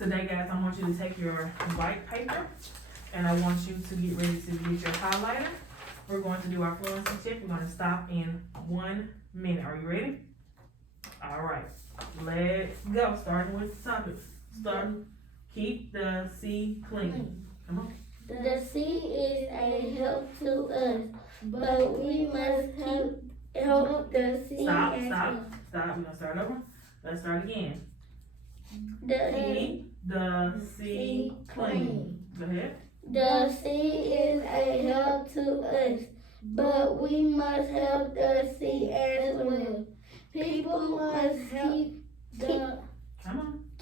Today, guys, I want you to take your white paper and I want you to get ready to get your highlighter. We're going to do our fluency check. We're going to stop in 1 minute. Are you ready? All right, let's go. Starting with the topic. Keep the sea clean. Come on. The sea is a help to us, but we must help the sea Stop. as well. We're going to start over. Let's start again. The Keep the sea clean. Go ahead. The sea is a help to us, but we must help the sea as well. People must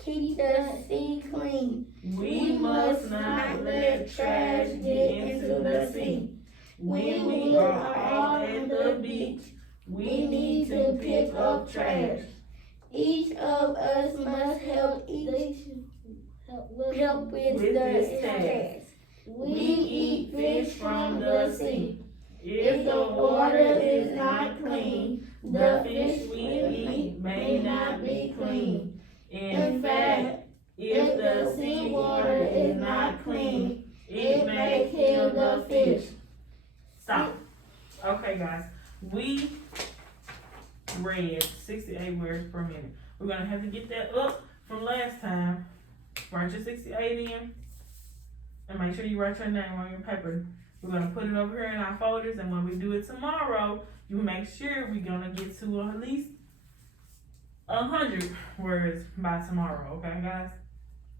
keep the sea clean. We must not let trash get into the sea. When we are all at the beach, we need to pick up trash. Each of us must help with this task. We eat fish from the sea. If the water is not clean, the fish we eat may not be clean. In fact, if the seawater is not clean, it may kill the fish. Stop. Okay, guys, we read 68 words per minute. We're going to have to get that up from last time. Write your 68 in and make sure you write your name on your paper. We're going to put it over here in our folders, and when we do it tomorrow, you make sure we're going to get to at least 100 words by tomorrow, okay, guys?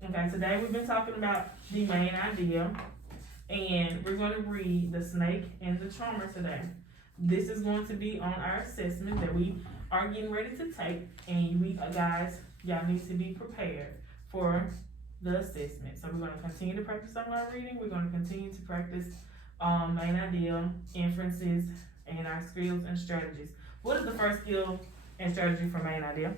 Okay, today we've been talking about the main idea, and we're going to read The Snake and the Charmer today. This is going to be on our assessment that we are getting ready to take, and we guys, y'all need to be prepared for the assessment. So we're going to continue to practice on our reading. We're going to continue to practice main idea, inferences, and our skills and strategies. What is the first skill and strategy for main idea?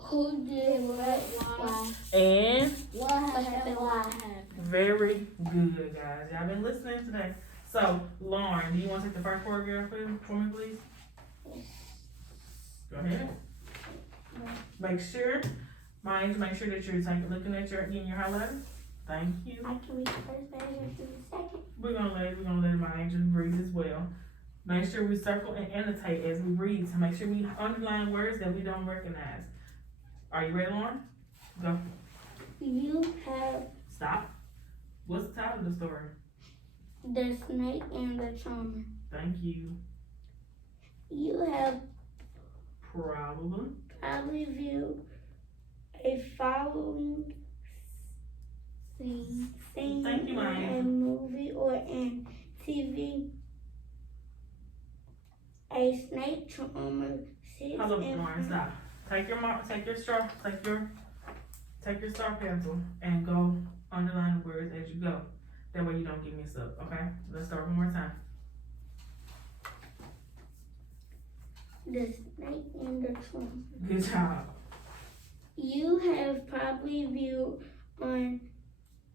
Who did what, why, and what happened, why happened. Very good, guys. Y'all been listening today. So, Lauren, do you want to take the first paragraph for me, please? Go ahead. Make sure that you're looking at getting your highlighter. Thank you. I can read the first paragraph and the second. We're gonna let my angel read as well. Make sure we circle and annotate as we read to make sure we underline words that we don't recognize. Are you ready, Lauren? Go. You have Stop. What's the title of the story? The Snake and the Charmer. Thank you. You have Probably viewed a following scene Thank you, in Maya. a movie or in TV. A snake charmer sits Hello, in Lauren. front. Stop. Take your star pencil and go underline the words as you go. That way you don't get mixed up. Okay. Let's start one more time. The Snake and the Charmer. Good job. You have probably viewed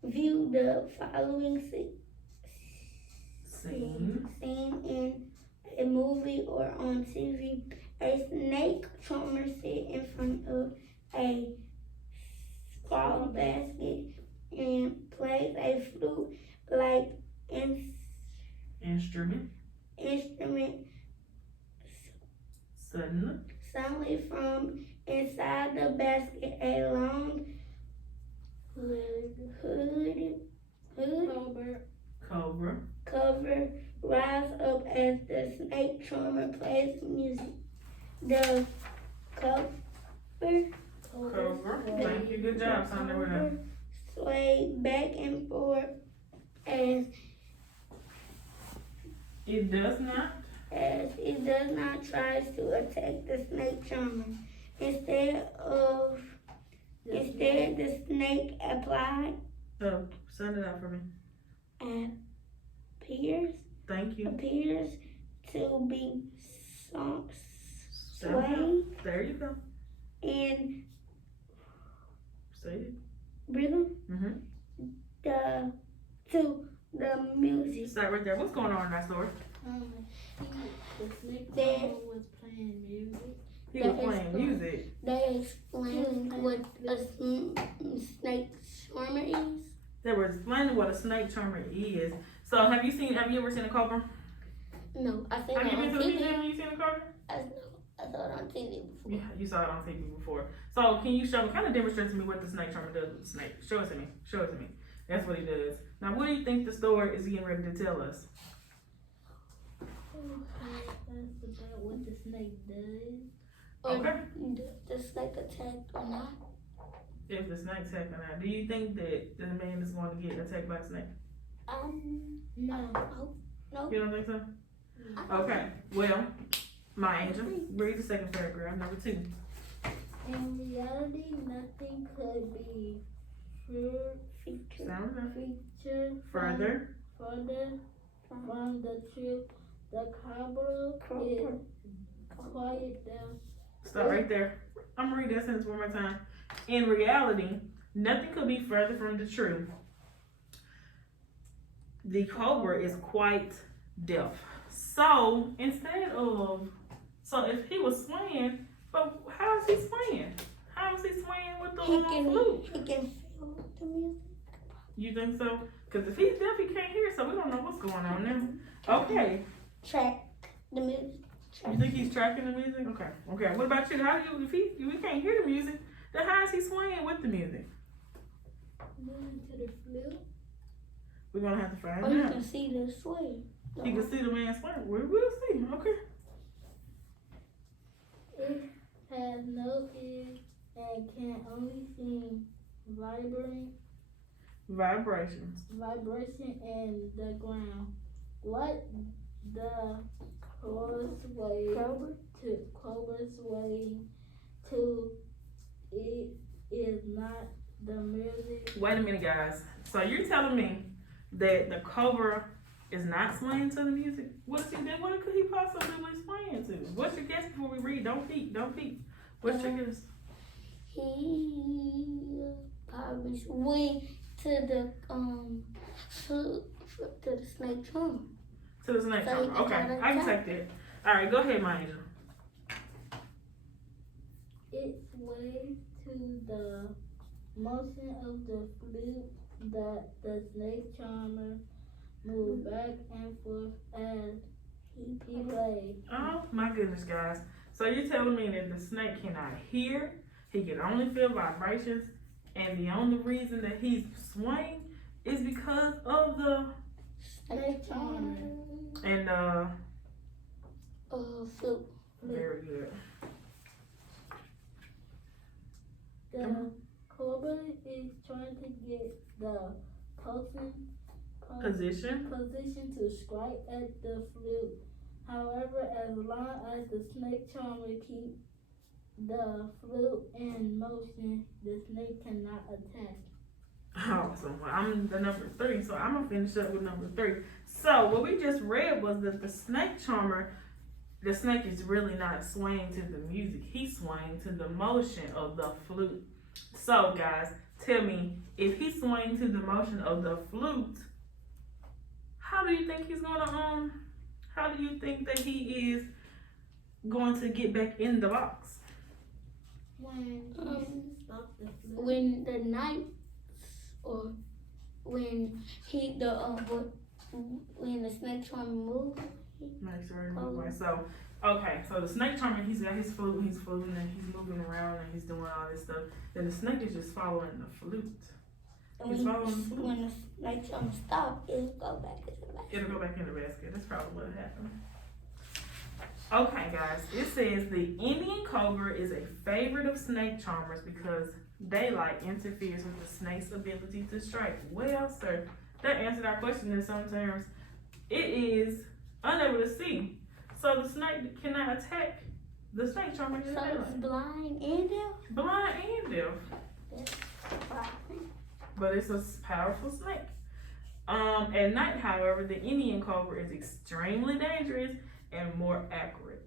the following Scene. scene in a movie or on TV. A snake charmer sits in front of a straw basket and plays a flute-like Instrument. Suddenly from inside the basket, a long Cobra. cover rise up as the snake charmer plays music. The cover Thank you. Good job, Sandra. sway back and forth as It does not. it does not try to attack the snake charmer. Instead, the snake So, send it out for me. Thank you. appears to be Send it out. swaying There you go. in Say it. rhythm Mm-hmm. to the music. Stop right there. What's going on in that story? The snake There- was playing music. He was playing music. They explain what a snake charmer is? They were explaining what a snake charmer is. So have you ever seen a cobra? No, I seen Have it you been on to the TV. museum when you seen a cobra? I saw it on TV before. Yeah, you saw it on TV before. So can you kind of demonstrate to me what the snake charmer does with the snake? Show it to me. That's what he does. Now, what do you think the story is getting ready to tell us? That's about what the snake does. Okay. The snake attacked or not? If the snake's attacking now, do you think that the man is going to get attacked by a snake? No. No. You don't think so? Okay. Well, my angel, read the second paragraph, number 2. In reality, nothing could be Sound enough. featured Further. from the truth. The cobra is quiet down. Stop right there. I'm gonna read that sentence one more time. In reality, nothing could be further from the truth. The cobra is quite deaf. So if he was swaying, but how is he swaying? How is he swaying with the flute? He can feel the music. You think so? Because if he's deaf, he can't hear, so we don't know what's going on now. Okay. Track the music. You think he's tracking the music? Okay. What about you? If we can't hear the music, then how is he swaying with the music? Moving to the flute. We're gonna have to find Or you out. can see the sway. You can see the man swaying. We will see. Okay. It has no ears and can only sing Vibrations. vibration in the ground. What the cobra's way to it is not the music. Wait a minute, guys. So you're telling me that the cobra is not swaying to the music? What could he possibly be swaying to? What's your guess before we read? Don't peek. What's your guess? He probably went to the snake charmer. To the snake charmer. Okay, I can take that. All right, go ahead, my angel. Its way to the motion of the flute that the snake charmer moved back and forth as he played. Oh my goodness, guys. So you're telling me that the snake cannot hear, he can only feel vibrations, and the only reason that he's swaying is because of the Snake charmer. and Flute. very good. The cobra is trying to get the Position. position to strike at the flute. However, as long as the snake charmer keeps the flute in motion, the snake cannot attack. Awesome. Well, I'm the number 3, so I'm gonna finish up with number 3. So what we just read was that the snake charmer, the snake is really not swaying to the music. He's swaying to the motion of the flute. So guys, tell me, if he's swaying to the motion of the flute, how do you think he's gonna how do you think that he is going to get back in the box? When he stops the flute. When the night or when when the snake charmer moves. Make sure he moves right. So, okay, so the snake charmer, he's got his flute, and he's fluting, and he's moving around, and he's doing all this stuff. Then the snake is just following the flute. And He's following the flute. when the snake charmer stops, it'll go back into the basket. It'll go back in the basket. That's probably what happened. Okay, guys, it says the Indian cobra is a favorite of snake charmers because daylight interferes with the snake's ability to strike. Well, sir, that answered our question in some terms. It is unable to see, so the snake cannot attack the snake charmer in So it's daylight. blind and deaf? Blind and deaf, but it's a powerful snake. At night, however, the Indian cobra is extremely dangerous and more accurate.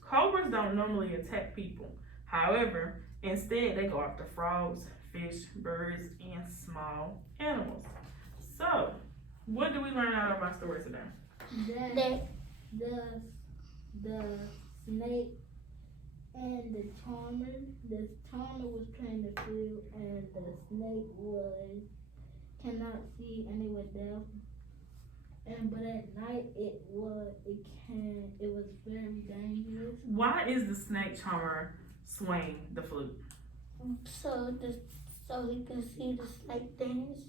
Cobras don't normally attack people. However, instead they go after frogs, fish, birds, and small animals. So, what do we learn out of our story today? That the snake and the charmer was playing the flute, and the snake cannot see and it was deaf. But at night it was very dangerous. Why is the snake charmer swaying the flute? So he can see the snake dance.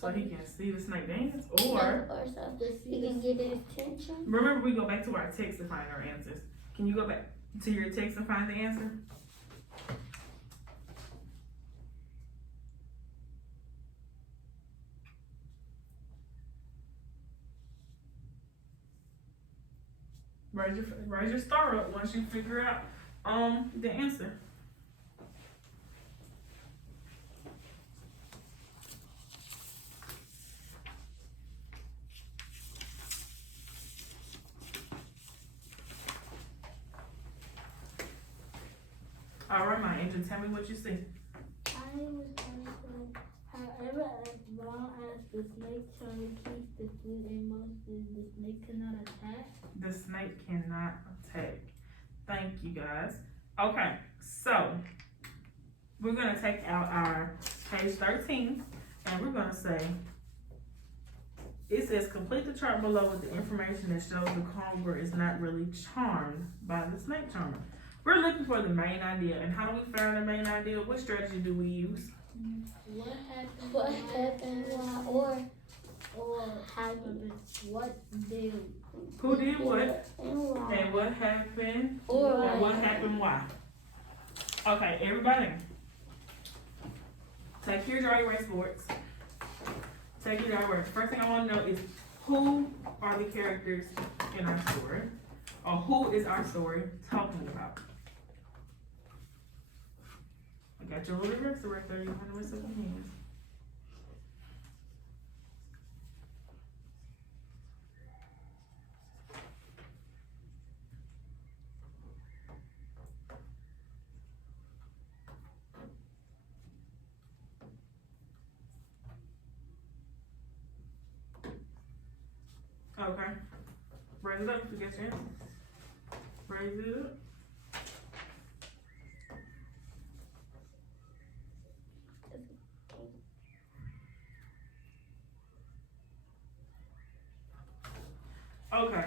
So he can see the snake dance, or so he can get his attention. remember, we go back to our text to find our answers. Can you go back to your text and find the answer? Raise your star up once you figure out the answer. All right, my angel, tell me what you see. I was answering, however, as long as the snake charmer keeps the flute in motion, the snake cannot attack. The snake cannot attack. Thank you, guys. Okay, so we're gonna take out our page 13 and we're gonna say, it says complete the chart below with the information that shows the cobra is not really charmed by the snake charmer. We're looking for the main idea, and how do we find the main idea? What strategy do we use? What happened? What happened? Why? Or how What did? Who did what? And why? And what happened? Or And what happened? Why? Okay, everybody, take your dry erase boards. Take your dry erase. First thing I want to know is who are the characters in our story, or who is our story talking about? I got your little eraser right there. You want to erase up your hands. Okay. Raise it up if you get your answer. Raise it up. Okay.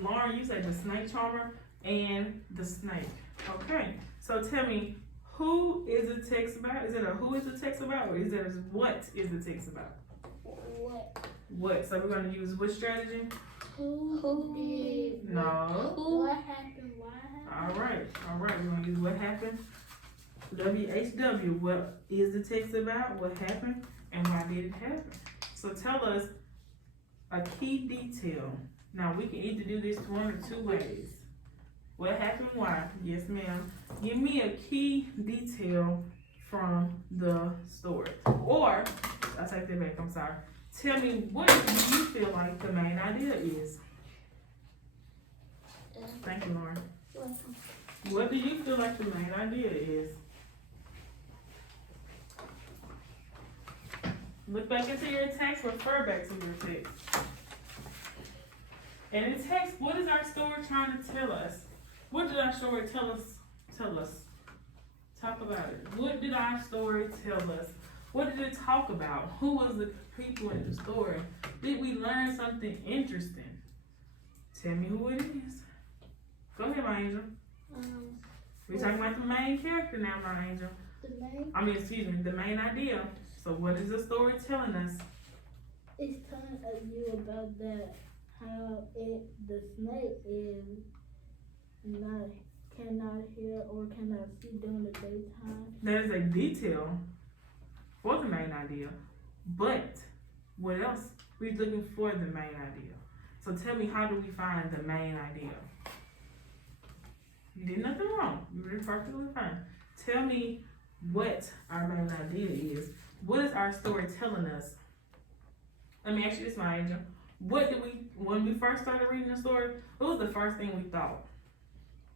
Lauren, you said the snake charmer and the snake. Okay. So tell me, who is the text about? Is it a who is the text about, or is it a what is the text about? what? What? So we're gonna use which strategy? Who did? No. What happened? Why happened? All right. We're gonna use what happened. WHW. What is the text about? What happened? And why did it happen? So tell us a key detail. Now we can either do this one or two ways. What happened? Why? Yes, ma'am. Give me a key detail from the story. Or, I take that back, I'm sorry. Tell me, what do you feel like the main idea is? Thank you, Lauren. What do you feel like the main idea is? Look back into your text, refer back to your text. And in text, what is our story trying to tell us? What did our story tell us? Talk about it. What did our story tell us? What did it talk about? Who was the people in the story? Did we learn something interesting? Tell me who it is. Go ahead, my angel. We're talking about the main character now, my angel. The main idea. So what is the story telling us? It's telling you about that, how the snake cannot hear or cannot see during the daytime. That is a detail for the main idea. But what else? We're looking for the main idea. So tell me, how do we find the main idea? You did nothing wrong. You did perfectly fine. Tell me what our main idea is. What is our story telling us? Let me ask you this, my angel. What did we, when we first started reading the story, what was the first thing we thought?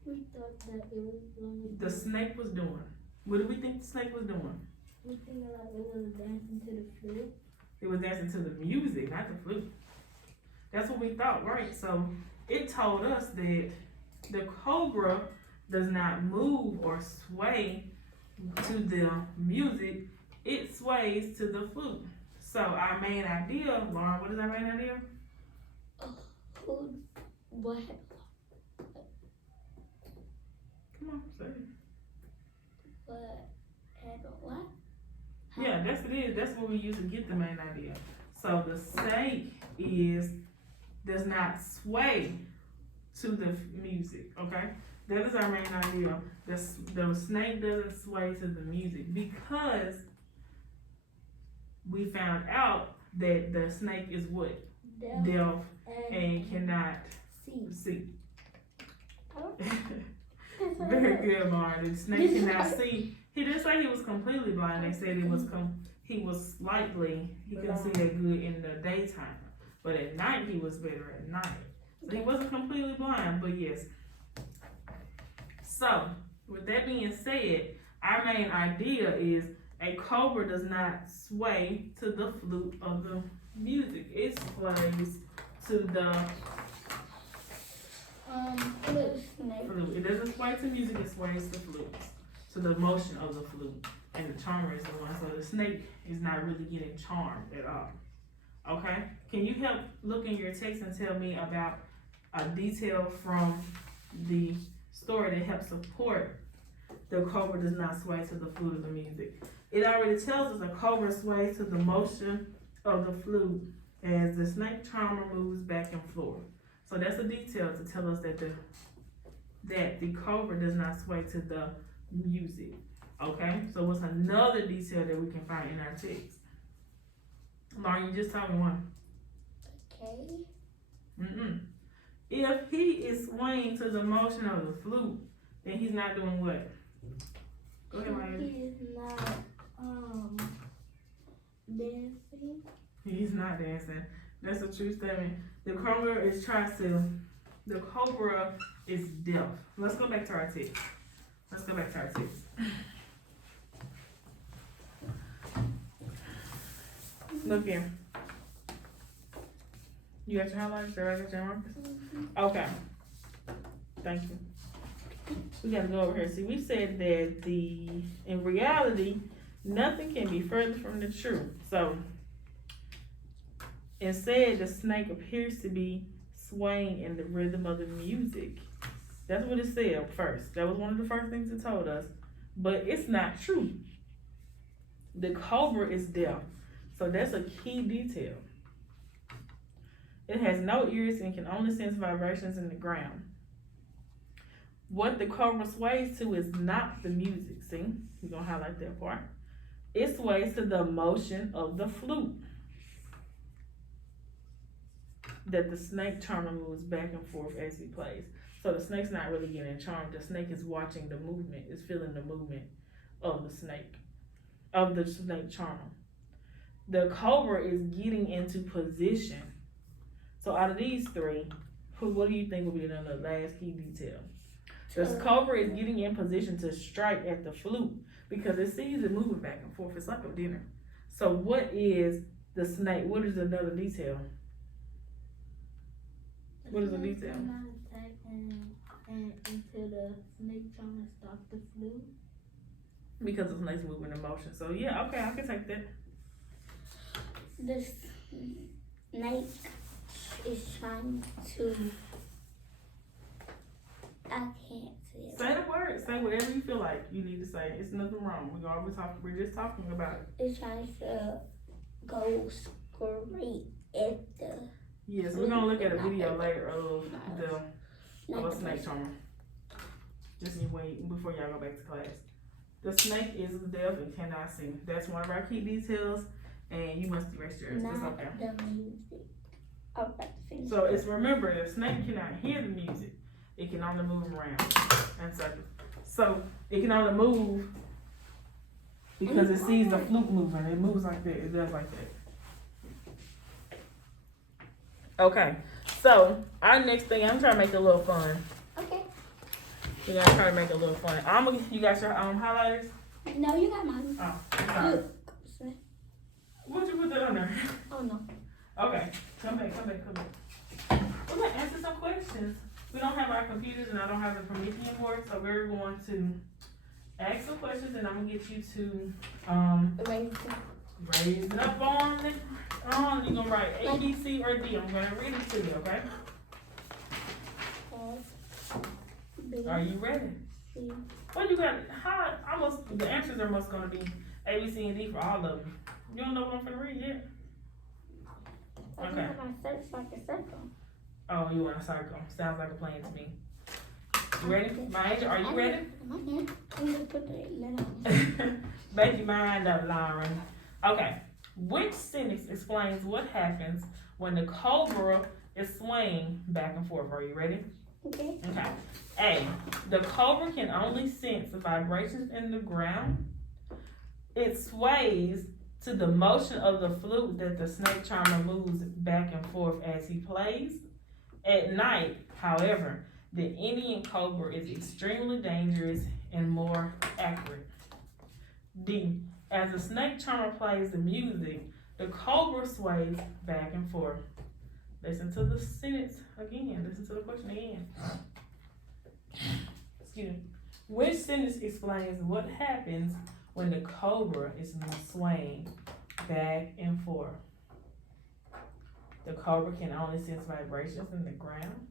We thought that it was going to The snake was doing. What did we think the snake was doing? We think like it was dancing to the flute. It was dancing to the music, not the flute. That's what we thought, right? So it told us that the cobra does not move or sway to the music, it sways to the flute. So our main idea, Lauren, what is our main idea? What? Come on, say it. What? Yeah, that's it is. That's what we use to get the main idea. So the snake does not sway to the music, okay? That is our main idea. The snake doesn't sway to the music because we found out that the snake is what? Deaf and cannot see. Very good, Lauren. The snake cannot see. He didn't say he was completely blind. They said he was slightly, he couldn't see that good in the daytime. But at night, he was better at night. So he wasn't completely blind, but yes. So, with that being said, our main idea is a cobra does not sway to the flute of the music. It sways to the flute. It doesn't sway to music, it sways to flute. To the motion of the flute. And the charmer is the one. So the snake is not really getting charmed at all. Okay? Can you help look in your text and tell me about a detail from the story that helps support the cobra does not sway to the flute of the music? It already tells us a cobra sways to the motion of the flute as the snake charmer moves back and forth. So that's a detail to tell us that the cobra does not sway to the music. Okay? So what's another detail that we can find in our text? Lauren, you just told me one. Okay. If he is swaying to the motion of the flute, then he's not doing what? Go ahead, Maya. He's not dancing. He's not dancing. That's a true statement. The cobra is deaf. Let's go back to our text. Look here. You got your highlighters? Did I get your markers? Okay. Thank you. We gotta go over here. See, we said that in reality, nothing can be further from the truth. So, instead, the snake appears to be swaying in the rhythm of the music. That's what it said first. That was one of the first things it told us. But it's not true. The cobra is deaf. So that's a key detail. It has no ears and can only sense vibrations in the ground. What the cobra sways to is not the music. See? We're going to highlight that part. It sways to the motion of the flute that the snake charmer moves back and forth as he plays. So the snake's not really getting charmed. The snake is watching the movement, is feeling the movement of the snake charmer. The cobra is getting into position. So out of these three, what do you think will be the last key detail? The cobra is getting in position to strike at the flute because it sees it moving back and forth. It's like a dinner. So what is the snake? What is another detail? What is the detail? Not attacking and until the snake trying to stop the flute. Because the snake's moving in motion. So yeah, okay, I can take that. The snake is trying to. I can't say it. Say the word. Say whatever you feel like you need to say. It's nothing wrong. We're just talking about it. It's trying to go straight at the. Yes, we're gonna look at a video later of a snake charmer. Just you wait before y'all go back to class. The snake is deaf and cannot sing. That's one of our key details, and you must erase yours. It's okay. The music. I was about to finish. So it's remember the snake cannot hear the music. It can only move around and circle. So it can only move because it sees the flute moving. It moves like that. It does like that. Okay. So our next thing, I'm trying to make it a little fun. Okay. We're gonna try to make it a little fun. You got your highlighters? No, you got mine. Oh, sorry. Look. What'd you put that on there? Oh no. Okay. Come back. We're gonna answer some questions. we don't have our computers and I don't have the Promethean board, so we're going to ask some questions and I'm gonna get you to, raise it up on the, you're gonna write A, B, C, or D. I'm gonna read it to you, okay? Are you ready? Well, you got, the answers are most gonna be A, B, C, and D for all of them. You don't know what I'm gonna read yet? Okay. Oh, you want a circle. Sounds like a plan to me. You ready? My angel, are you ready? Make your mind up, Lauren. Okay. Which sentence explains what happens when the cobra is swaying back and forth? Are you ready? Okay. Okay. A. The cobra can only sense the vibrations in the ground. It sways to the motion of the flute that the snake charmer moves back and forth as he plays. At night, however, the Indian cobra is extremely dangerous and more accurate. D. As the snake charmer plays the music, the cobra sways back and forth. Listen to the sentence again. Listen to the question again. Excuse me. Which sentence explains what happens when the cobra is swaying back and forth? The cobra can only sense vibrations in the ground.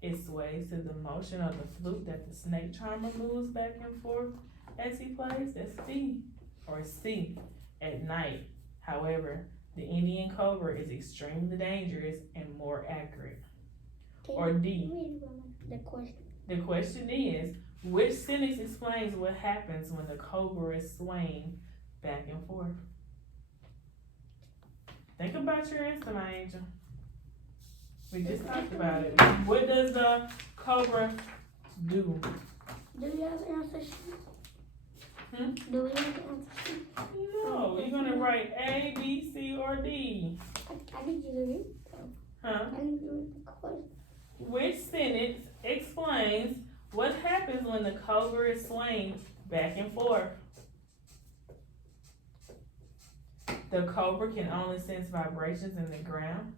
It sways to the motion of the flute that the snake charmer moves back and forth as he plays. That's D. Or C. At night, however, the Indian cobra is extremely dangerous and more accurate. Or D. The question is, which sentence explains what happens when the cobra is swaying back and forth? Think about your answer, my angel. We just talked about it. What does the cobra do? Do you have an answer sheet? Do we have an answer sheet? No, you're gonna write A, B, C, or D. I need you to read them. Huh? I need you to read the question. Which sentence explains what happens when the cobra is swaying back and forth? The cobra can only sense vibrations in the ground.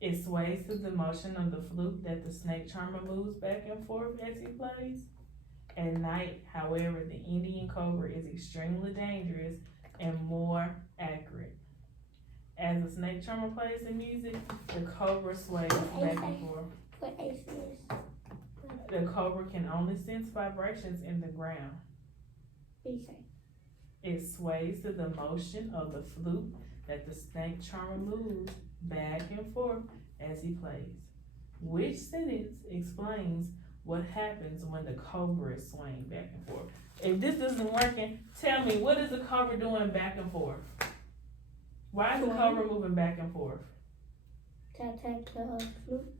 It sways to the motion of the flute that the snake charmer moves back and forth as he plays. At night, however, the Indian cobra is extremely dangerous and more accurate. As the snake charmer plays the music, the cobra sways back and forth. What A says? The cobra can only sense vibrations in the ground. B say. It sways to the motion of the flute that the snake charmer moves back and forth as he plays. Which sentence explains what happens when the cobra is swaying back and forth? If this isn't working, tell me, what is the cobra doing back and forth? Why is the cobra moving back and forth? To attack the flute.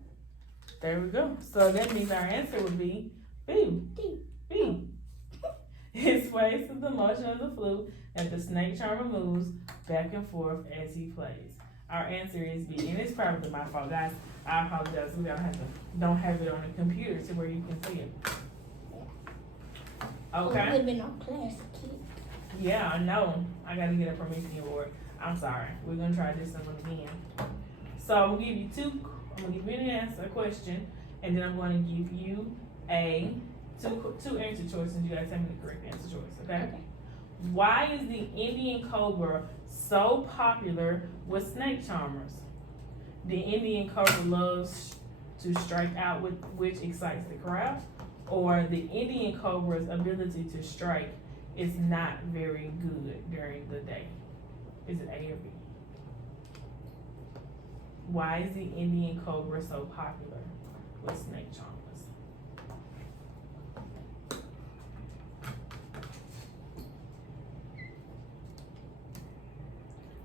There we go. So that means our answer would be B. D. B. It sways to the motion of the flute that the snake charmer moves back and forth as he plays. Our answer is B, and it's probably my fault, guys. I apologize. We don't have it on the computer to where you can see it. Okay. It would have been on class kit. Yeah, I know. I gotta get a Promethean board. I'm sorry. We're gonna try this one again. So I'm gonna give you an answer, a question, and then I'm gonna give you two answer choices. You gotta tell me the correct answer choice, okay? Why is the Indian cobra so popular with snake charmers? The Indian cobra loves to strike out, which excites the crowd, or the Indian cobra's ability to strike is not very good during the day. Is it A or B? Why is the Indian cobra so popular with snake charmers?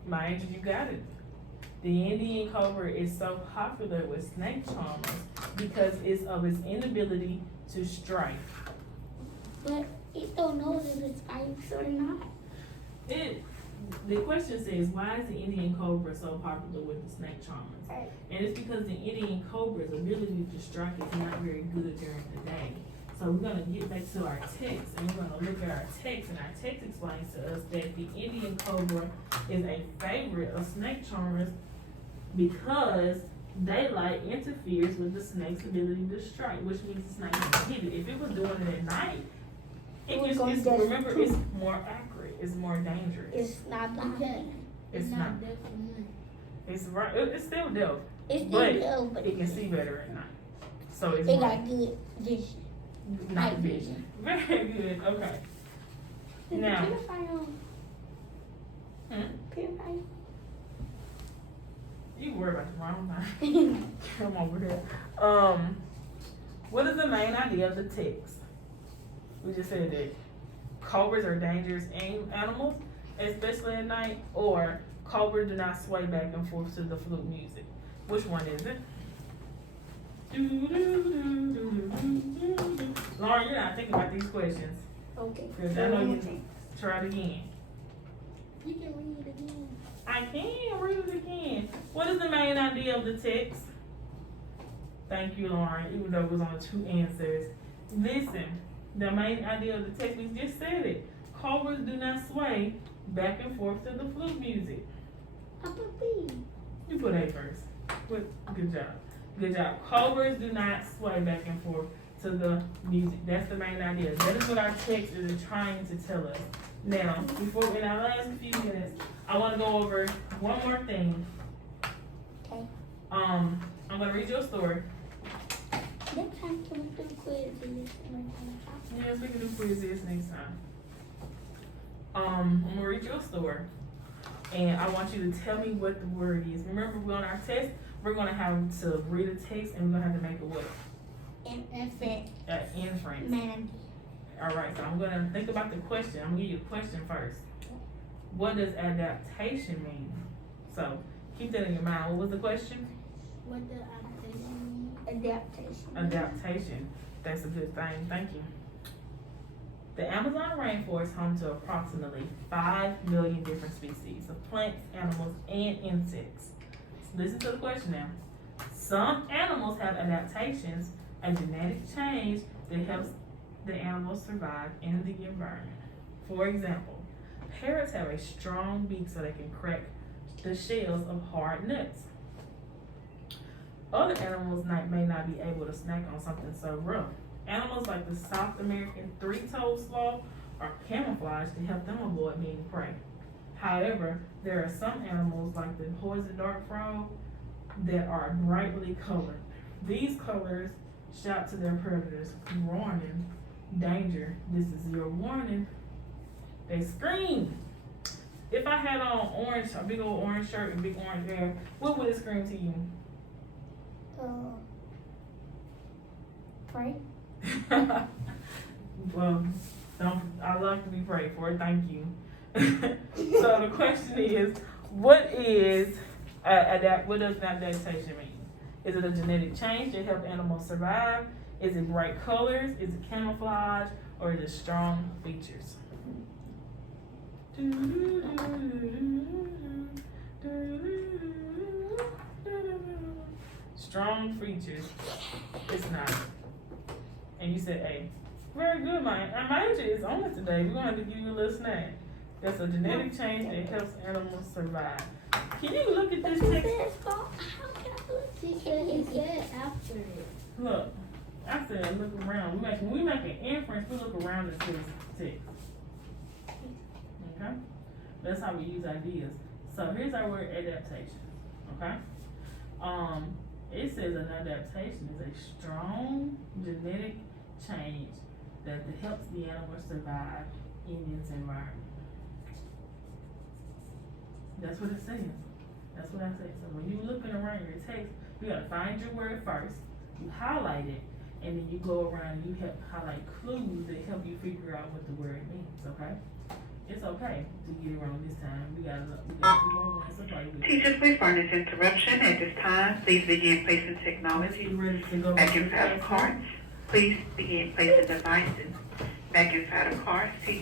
My angel, you got it. The Indian cobra is so popular with snake charmers because it's of its inability to strike. But it don't know if it's spikes or not. The question says, why is the Indian cobra so popular with the snake charmers? Right. And it's because the Indian cobra's ability to strike is not very good during the day. So we're gonna get back to our text, and we're gonna look at our text, and our text explains to us that the Indian cobra is a favorite of snake charmers because daylight interferes with the snake's ability to strike, which means the snake can hit it. If it was doing it at night, remember, it's more accurate, it's more dangerous. It's not blind. It's not. definitely. It's right. It's still deaf, It's but still but it can see better at night. So it's it more got good vision. night vision. Very good. Okay. Now. Purify. You worry about the wrong thing. Come over here. What is the main idea of the text? We just said that cobras are dangerous animals, especially at night, or cobras do not sway back and forth to the flute music. Which one is it? Lauren, you're not thinking about these questions. Okay. Because I know you try it again. You can read it again. I can read it again. What is the main idea of the text? Thank you, Lauren, even though it was on 2 answers. Listen, the main idea of the text, we just said it. Cobras do not sway back and forth to the flute music. I put B. You put A first. Good job. Good job. Cobras do not sway back and forth to the music. That's the main idea. That is what our text is trying to tell us. Now, before in our last few minutes, I want to go over one more thing. Okay. I'm gonna read you a story. Next time can we do quizzes? Yes, we can do quizzes next time. I'm gonna read you a story, and I want you to tell me what the word is. Remember, we're on our test. We're gonna have to read a text, and we're gonna have to make a what? Inference. Inference. Man. All right. So I'm gonna think about the question. I'm gonna give you a question first. What does adaptation mean? So keep that in your mind. What was the question? What does adaptation mean? Adaptation. Adaptation. That's a good thing. Thank you. The Amazon rainforest is home to approximately 5 million different species of plants, animals, and insects. Listen to the question now. Some animals have adaptations, a genetic change that helps the animals survive in the environment. For example, parrots have a strong beak so they can crack the shells of hard nuts. Other animals may not be able to snack on something so rough. Animals like the South American three-toed sloth are camouflaged to help them avoid being prey. However, there are some animals like the poison dart frog that are brightly colored. These colors shout to their predators, warning, danger, this is your warning. They scream. If I had on orange, a big old orange shirt and big orange hair, what would it scream to you? Pray. Well, I like to be prayed for. Thank you. So the question is, what does adaptation mean? Is it a genetic change to help animals survive? Is it bright colors? Is it camouflage? Or is it strong features? Strong features. It's not. And you said A. Very good, Mike. And mind you, it's on it today. We're going to have to give you a little snack. That's a genetic change that helps animals survive. Can you look at this text? She said he said after it. Look, I said look around. When we make an inference, we look around and see this text. Okay? That's how we use ideas. So here's our word adaptation. Okay? It says an adaptation is a strong genetic change that helps the animal survive in its environment. That's what it says. That's what I said. So when you're looking around your text, you gotta find your word first, you highlight it, and then you go around and you highlight clues that help you figure out what the word means, okay? It's okay to get it wrong this time. We got more ones to play with. Teachers, please pardon this interruption. At this time, please begin placing Let's technology get ready to go back to inside of class. carts. Please begin placing devices back inside of carts. Teachers,